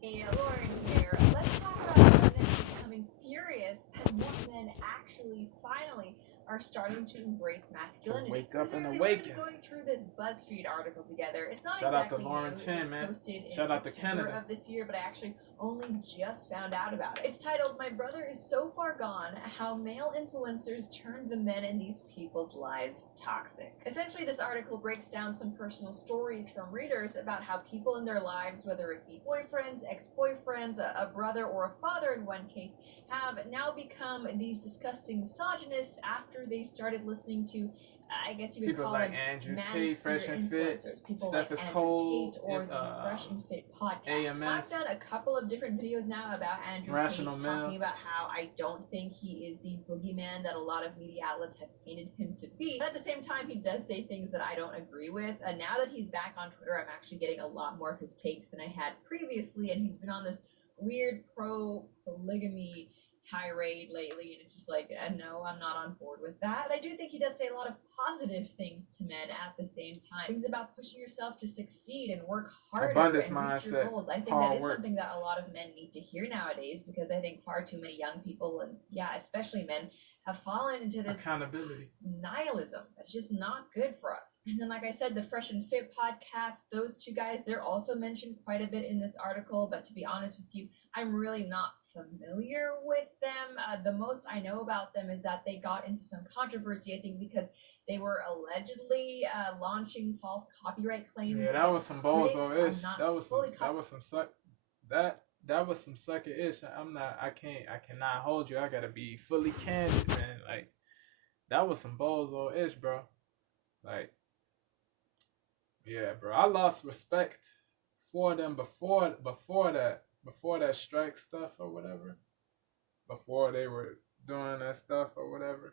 Hey, Lauren here. Let's talk about women becoming furious that more men actually finally are starting to embrace masculinity. Wake up and We're awaken. going through this BuzzFeed article together. It's not Shout exactly out to Lauren new. Chen, It was man. posted in Shout out to September Canada. of this year, but I actually only just found out about it. It's titled, "My Brother is So Far Gone, How Male Influencers Turned the Men in These People's Lives Toxic." Essentially, this article breaks down some personal stories from readers about how people in their lives, whether it be boyfriends, ex-boyfriends, a brother, or a father in one case, have now become these disgusting misogynists after they started listening to, I guess you could People call like them Andrew manosphere Tate, Fresh and Fit, influencers. People Steph like is Andrew Cold, Tate or and, the Fresh and Fit podcast. AMS. So I've done a couple of different videos now about Andrew Rational Tate, Male. talking about how I don't think he is the boogeyman that a lot of media outlets have painted him to be. But at the same time, he does say things that I don't agree with. Now that he's back on Twitter, I'm actually getting a lot more of his takes than I had previously, and he's been on this weird pro-polygamy tirade lately, and it's just like, no, I'm not on board with that. I do think he does say a lot of positive things to men at the same time. Things about pushing yourself to succeed and work harder Abundance and reach your mindset, goals. I think hard that is work. something that a lot of men need to hear nowadays, because I think far too many young people, and yeah, especially men, have fallen into this Accountability. nihilism. That's just not good for us. And then, like I said, the Fresh and Fit podcast, those two guys, they're also mentioned quite a bit in this article, but to be honest with you, I'm really not familiar with them. The most I know about them is that they got into some controversy, I think, because they were allegedly launching false copyright claims. Yeah, that was some bozo-ish. That was some sucker-ish. I cannot hold you. I gotta be fully candid, man. Like, that was some bozo-ish, bro. Like, yeah, bro. I lost respect for them before that strike stuff or whatever. Before they were doing that stuff or whatever.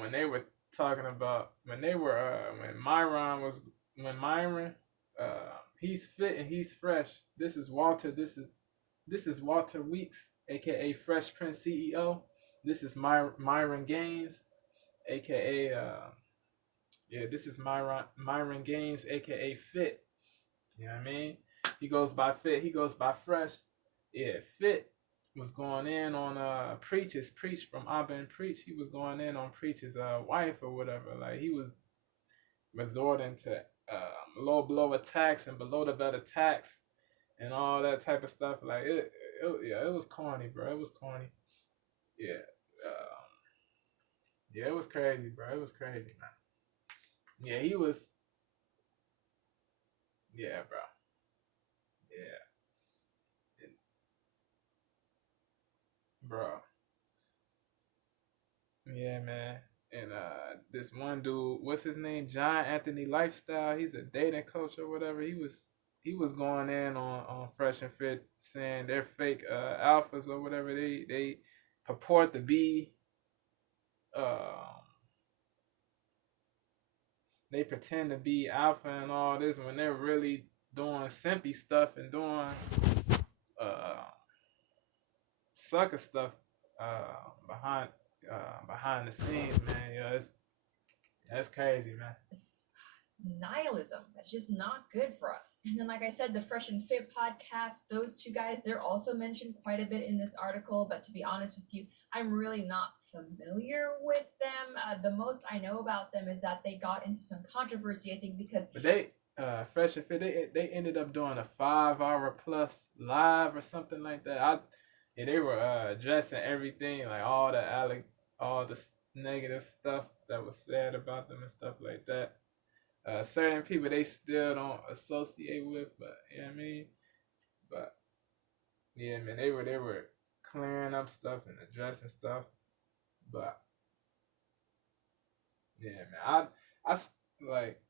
When they were talking about when Myron, he's fit and he's fresh. This is Walter. This is Walter Weeks, aka Fresh Prince CEO. This is Myron Gaines, aka this is Myron Gaines, aka Fit. You know what I mean? He goes by Fit. He goes by Fresh. Yeah, Fit was going in on Preach from Abba and Preach. He was going in on Preach's wife or whatever. Like, he was resorting to low blow attacks and below the belt attacks and all that type of stuff. Like, it was corny, bro. It was corny. Yeah, it was crazy, bro. It was crazy, man. Yeah, he was. Yeah, bro. Yeah, bro. Yeah, man. And this one dude, what's his name? John Anthony Lifestyle. He's a dating coach or whatever. He was going in on Fresh and Fit, saying they're fake alphas or whatever. They purport to be. They pretend to be alpha and all this when they're really doing simpy stuff and doing sucker stuff behind the scenes, man. Yeah, that's crazy, man. Nihilism. That's just not good for us. And then, like I said, the Fresh and Fit podcast, those two guys, they're also mentioned quite a bit in this article, but to be honest with you, I'm really not familiar with them. The most I know about them is that they got into some controversy, I think, because... But they, Fresh and Fit, they ended up doing a 5-hour plus live or something like that. They were addressing everything, like all the negative stuff that was said about them and stuff like that. Certain people they still don't associate with, but you know what I mean. But yeah, man, they were clearing up stuff and addressing stuff. But yeah, man, I like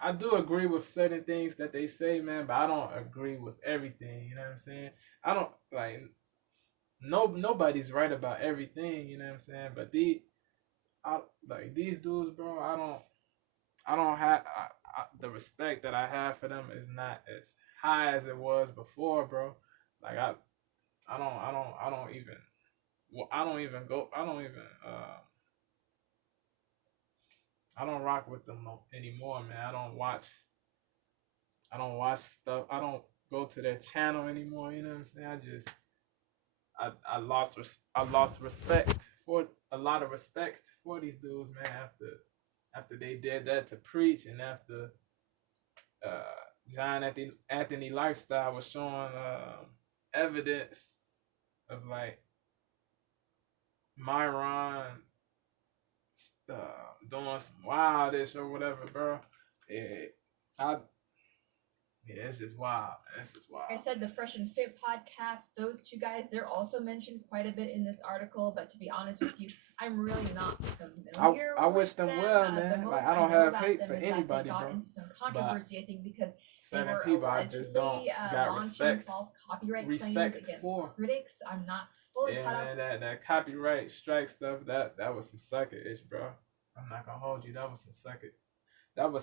I do agree with certain things that they say, man, but I don't agree with everything. You know what I'm saying? I don't like nobody's right about everything. You know what I'm saying? But these dudes, bro. I don't have the respect that I have for them is not as high as it was before, bro. Like, I don't even I don't rock with them anymore, man. I I don't watch stuff. I don't go to their channel anymore. You know what I'm saying? I lost respect for a lot of respect for these dudes, man. After they did that to preach, and after John Anthony Lifestyle was showing evidence of like Myron doing some wildish or whatever, bro. It's just wild. It's just wild. Like I said, the Fresh and Fit podcast, those two guys, they're also mentioned quite a bit in this article. But to be honest with you, I'm really not familiar. I wish them well, man. The like most I don't know have about hate them for is that anybody, they got bro. into some controversy, I think, because they Certain were people I allegedly just don't got launching respect. false copyright claims Respect against for. critics. I'm not fully Yeah, caught up. man, that copyright strike stuff, that was some sucker ish, bro. I'm not gonna hold you. That was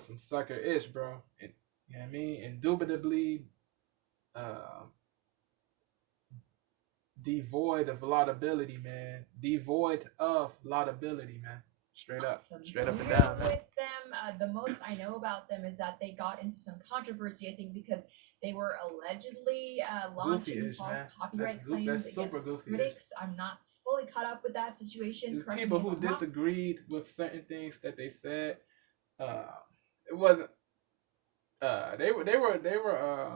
some sucker ish, bro. And you know what I mean? Indubitably devoid of laudability, man. Devoid of laudability, man. Straight up and down, man. With them, the most I know about them is that they got into some controversy, I think, because they were allegedly launching false copyright claims against critics. I'm not fully caught up with that situation. There's people who disagreed with certain things that they said. It wasn't. They were.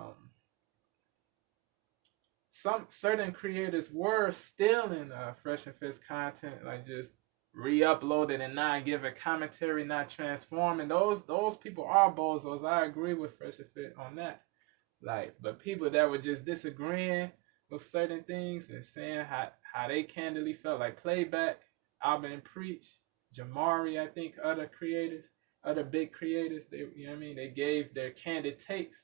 Some certain creators were stealing Fresh and Fit's content, like just re-upload it and not give a commentary, not transform. And those people are bozos. I agree with Fresh and Fit on that. Like, but people that were just disagreeing with certain things and saying how they candidly felt, like Playback, Alvin and Preach, Jamari, I think other big creators, they, you know what I mean, they gave their candid takes,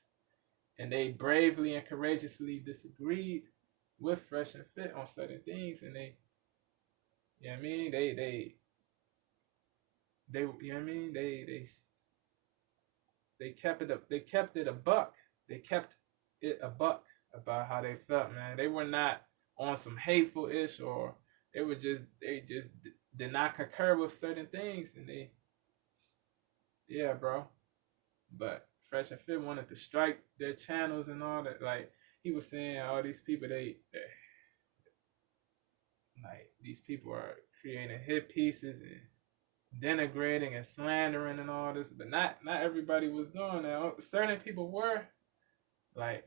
and they bravely and courageously disagreed with Fresh and Fit on certain things, and they, you know what I mean, they you know what I mean, they kept it a buck. They kept it a buck about how they felt, man. They were not on some hateful ish, or they just did not concur with certain things, and they, yeah, bro. But Fresh and Fit wanted to strike their channels and all that. Like, he was saying, all these people, these people are creating hit pieces and denigrating and slandering and all this. But not everybody was doing that. Certain people were, like,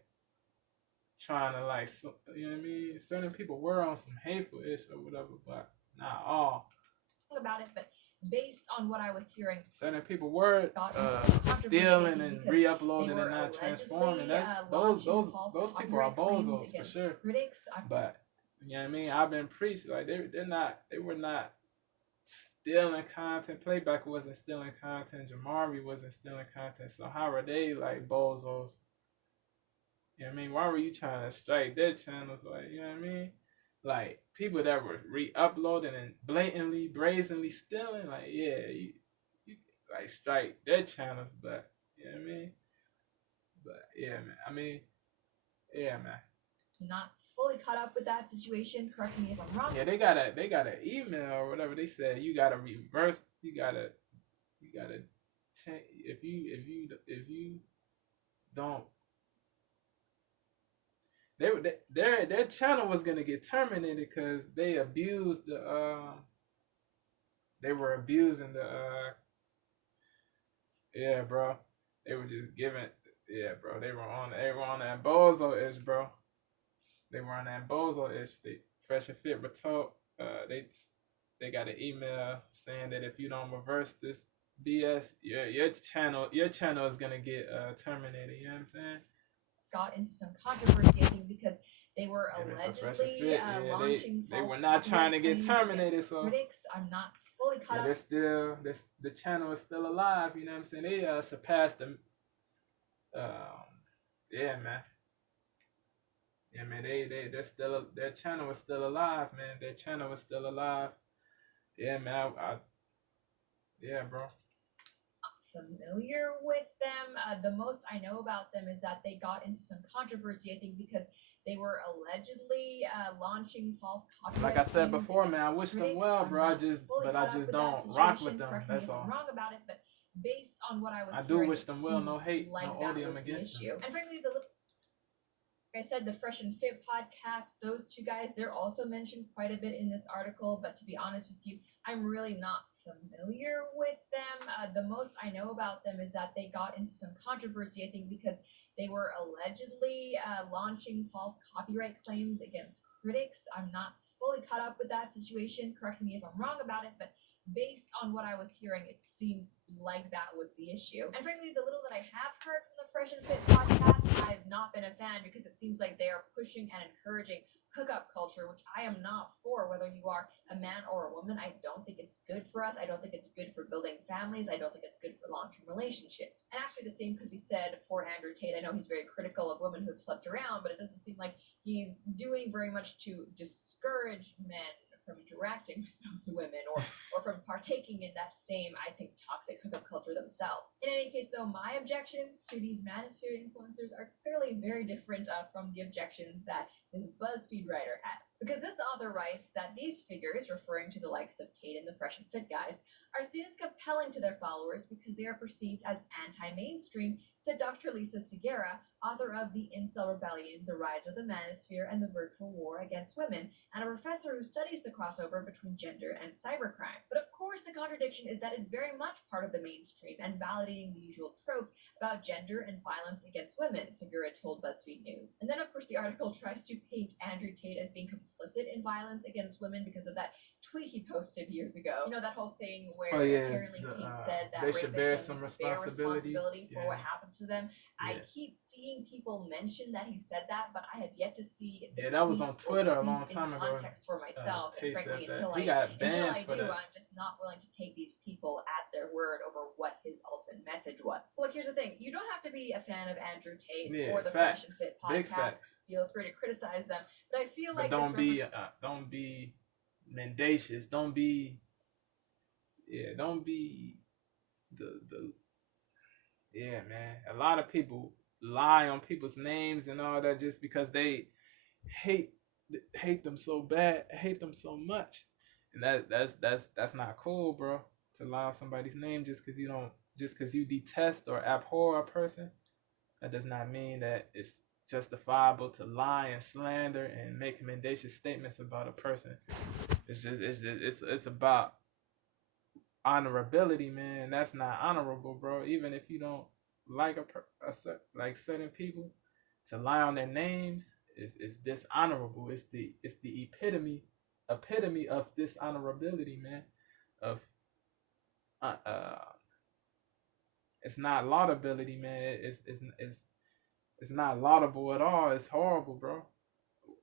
trying to, like, you know what I mean? Certain people were on some hateful ish or whatever, but not all. About it, but based on what I was hearing, certain people were stealing and re-uploading and not transforming. Those people are bozos for sure. Critics, but you know what I mean? I've been preached, like they were not stealing content. Playback wasn't stealing content. Jamari wasn't stealing content. So how are they like bozos? You know what I mean? Why were you trying to strike their channels? Like, you know what I mean? Like, people that were re-uploading and blatantly, brazenly stealing, like, yeah, you like strike their channels, but, you know what I mean? But, yeah, man. I mean, yeah, man. Not fully caught up with that situation. Correct me if I'm wrong. Yeah, they got an email or whatever. They said you gotta reverse. You gotta change. If you don't. Their channel was gonna get terminated because they abused they were abusing yeah, bro. They were just giving, yeah, bro. They were on that bozo ish, bro. They were on that bozo ish. They Fresh and Fit were told they got an email saying that if you don't reverse this BS, your channel is gonna get terminated. You know what I'm saying? Got into some controversy, I think, because they were allegedly launching they were not trying to get terminated. So critics, I'm not fully caught up. They're still the channel is still alive. You know what I'm saying? They surpassed them. Yeah, man. Yeah, man. They're still their channel is still alive, man. Their channel is still alive. Yeah, man. Yeah, bro. Familiar with them. The most I know about them is that they got into some controversy, I think, because they were allegedly launching false copyright. Like I said before, man, I wish them well, bro. I just don't rock with them. That's all. Wrong about it, but based on what I was I do hearing, wish them well. No hate, like no that odium was the against issue. them. And frankly, like I said, the Fresh and Fit podcast, those two guys, they're also mentioned quite a bit in this article. But to be honest with you, I'm really not familiar with them. The most I know about them is that they got into some controversy, I think, because they were allegedly launching false copyright claims against critics. I'm not fully caught up with that situation. Correct me if I'm wrong about it, but based on what I was hearing, it seemed like that was the issue. And frankly, the little that I have heard from the Fresh and Fit podcast, I've not been a fan because it seems like they are pushing and encouraging hookup culture, which I am not for. Whether you are a man or a woman, I don't think it's good for us. I don't think it's good for building families. I don't think it's good for long-term relationships. And actually, the same could be said for Andrew Tate. I know he's very critical of women who've slept around, but it doesn't seem like he's doing very much to discourage men from interacting with those women or from partaking in that same, I think, toxic hookup culture themselves. In any case, though, my objections to these manosphere influencers are clearly very different from the objections that this BuzzFeed writer has. Because this author writes that these figures, referring to the likes of Tate and the Fresh and Fit guys, are seen as compelling to their followers because they are perceived as anti-mainstream, said Dr. Lisa Segura, author of The Incel Rebellion, The Rise of the Manosphere, and the Virtual War Against Women, and a professor who studies the crossover between gender and cybercrime. But of course, the contradiction is that it's very much part of the mainstream and validating the usual tropes about gender and violence against women, Segura told BuzzFeed News. And then, of course, the article tries to paint Andrew Tate as being complicit in violence against women because of that tweet he posted years ago. You know, that whole thing where apparently Tate said that they should bear some responsibility for what Yeah. happens to them. I keep seeing people mention that he said that, but I have yet to see the that was on tweets or Twitter a tweets long time in ago. context for myself. And Tate frankly, said that. until He got banned I for do, that. I'm just not willing to take these people at their word over what his ultimate message was. So look, here's the thing: you don't have to be a fan of Andrew Tate or the Fresh and Fit Big podcast. facts. Feel free to criticize them, but I feel like don't be mendacious. Don't be man. A lot of people lie on people's names and all that just because they hate them so bad, hate them so much, and that's not cool, bro. To lie on somebody's name just because you detest or abhor a person, that does not mean that it's justifiable to lie and slander and make mendacious statements about a person. It's about honorability, man. That's not honorable, bro. Even if you don't like like certain people, to lie on their names is dishonorable. It's the epitome of dishonorability, man. Of it's not laudability, man. It's not laudable at all. It's horrible, bro.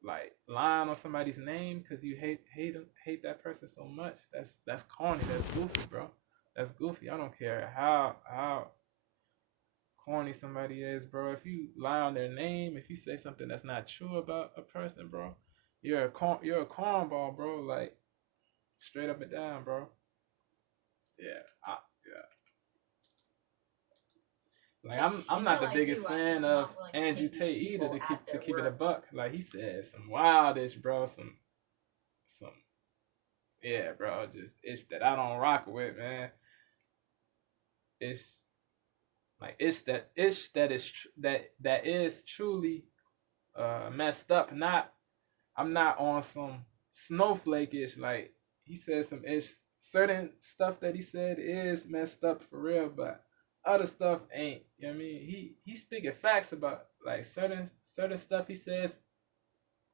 Like lying on somebody's name because you hate that person so much. That's corny. That's goofy, bro. That's goofy. I don't care how corny somebody is, bro. If you lie on their name, if you say something that's not true about a person, bro, you're a cornball, bro. Like straight up and down, bro. Yeah. Like I'm not the biggest fan of Andrew Tate either. To keep it a buck, like he said some wildish, bro. Some yeah, bro. Just ish that I don't rock with, man. Ish that is truly messed up. I'm not on some snowflake ish. Like he said some ish. Certain stuff that he said is messed up for real, but other stuff ain't. You know what I mean? He's speaking facts about like certain stuff he says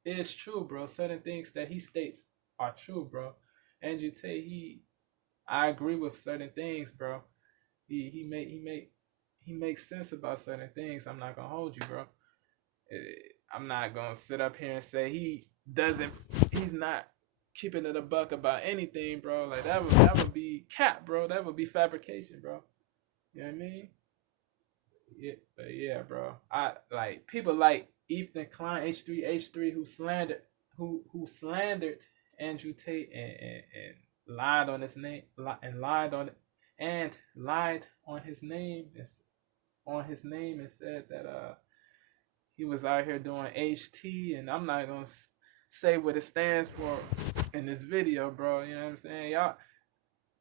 is true, bro. Certain things that he states are true, bro. Andrew Tate, I agree with certain things, bro. He makes sense about certain things. I'm not gonna hold you, bro. I'm not gonna sit up here and say he's not keeping it a buck about anything, bro. Like that would be cap, bro. That would be fabrication, bro. You know what I mean? Yeah, but yeah, bro. I like people like Ethan Klein, H3H3, who slandered Andrew Tate and lied on his name and lied on his name and said that he was out here doing HT, and I'm not gonna say what it stands for in this video, bro. You know what I'm saying? Y'all,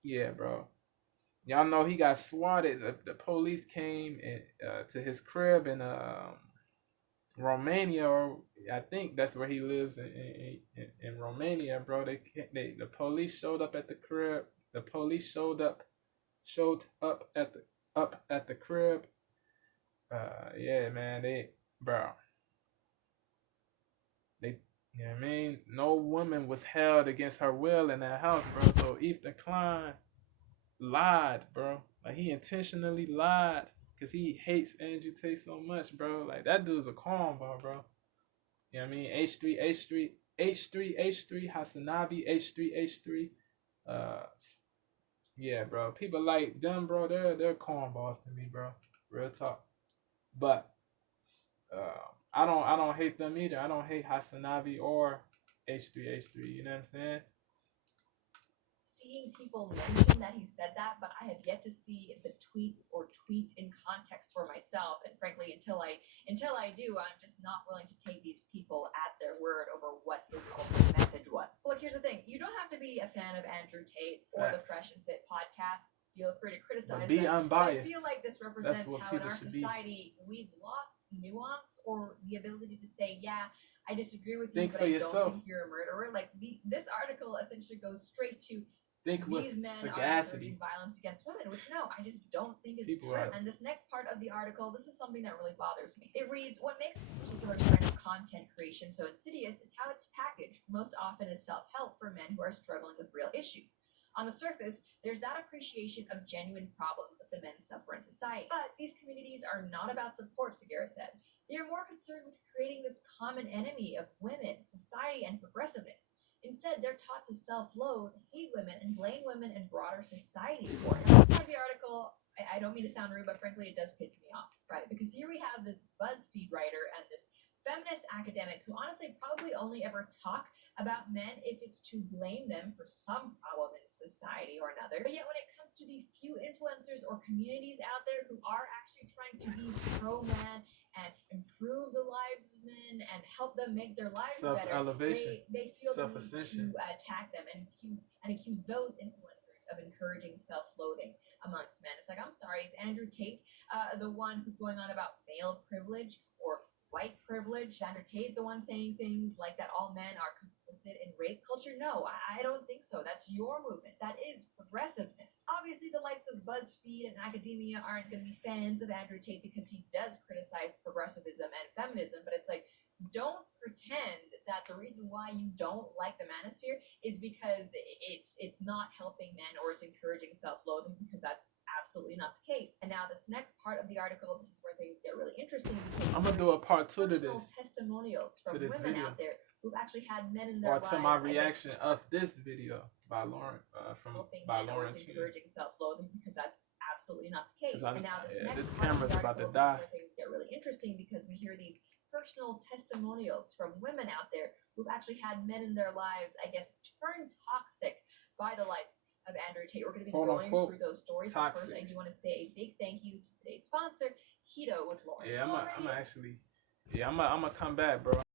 yeah, bro. y'all know he got swatted. The police came to his crib in Romania, or I think that's where he lives in Romania, bro. The police showed up at the crib. The police showed up at the crib. Yeah, man, bro, they, you know what I mean? No woman was held against her will in that house, bro. So Ethan Klein lied, bro. Like, he intentionally lied because he hates Andrew Tate so much, bro. Like, that dude's a cornball, bro. You know what I mean? H3, Hasanabi, H3. Uh, yeah, bro. People like them, bro. They're cornballs to me, bro. Real talk. But I don't hate them either. I don't hate Hasanabi or H3. You know what I'm saying? Seeing people mention that he said that, but I have yet to see the tweets or tweet in context for myself. And frankly, until I do, I'm just not willing to take these people at their word over what his ultimate message was. So look, here's the thing: you don't have to be a fan of Andrew Tate or the Fresh and Fit podcast. Feel free to criticize be them. unbiased. But I feel like this represents how in our society we've lost nuance or the ability to say, yeah, I disagree with you, but I don't think you're a murderer. Like, this article essentially goes straight to these men sagacity. Are encouraging violence against women, which no, I just don't think is true. And this next part of the article, this is something that really bothers me. It reads, what makes this particular kind of content creation so insidious is how it's packaged, most often as self-help for men who are struggling with real issues. On the surface, there's that appreciation of genuine problems that the men suffer in society. But these communities are not about support, Segura said. They are more concerned with creating this common enemy of women, society, and progressiveness. Instead, they're taught to self-loathe, hate women, and blame women and broader society for it. In the article, I don't mean to sound rude, but frankly, it does piss me off, right? Because here we have this BuzzFeed writer and this feminist academic who honestly probably only ever talk about men if it's to blame them for some problem in society or another. But yet when it comes to the few influencers or communities out there who are actually trying to be pro-man and improve the lives of men and help them make their lives better, they feel the need to attack them and accuse those influencers of encouraging self-loathing amongst men. It's like, I'm sorry, is Andrew Tate the one who's going on about male privilege or white privilege? Andrew Tate the one saying things like that all men are complicit in rape culture? No, I don't think so. That's your movement. That is progressiveness. Obviously, the likes of BuzzFeed and academia aren't going to be fans of Andrew Tate because he does criticize progressivism and feminism, but it's like, don't pretend that the reason why you don't like the manosphere is because it's not helping men or it's encouraging self-loathing, because that's absolutely not the case. And now this next part of the article, this is where things get really interesting. I'm gonna do a part 2 to this. Testimonials from women video out there who've actually had men in their lives. Or to my reaction of this video by Lauren Chen. Encouraging self-loathing, because that's absolutely not the case. And now this camera's about to die. Things get really interesting because we hear these personal testimonials from women out there who've actually had men in their lives, I guess, turn toxic by the likes of Andrew Tate. We're going to be going through those stories. But first, I do want to say a big thank you to today's sponsor, Keto with Lauren. Yeah, I'm gonna come back, bro.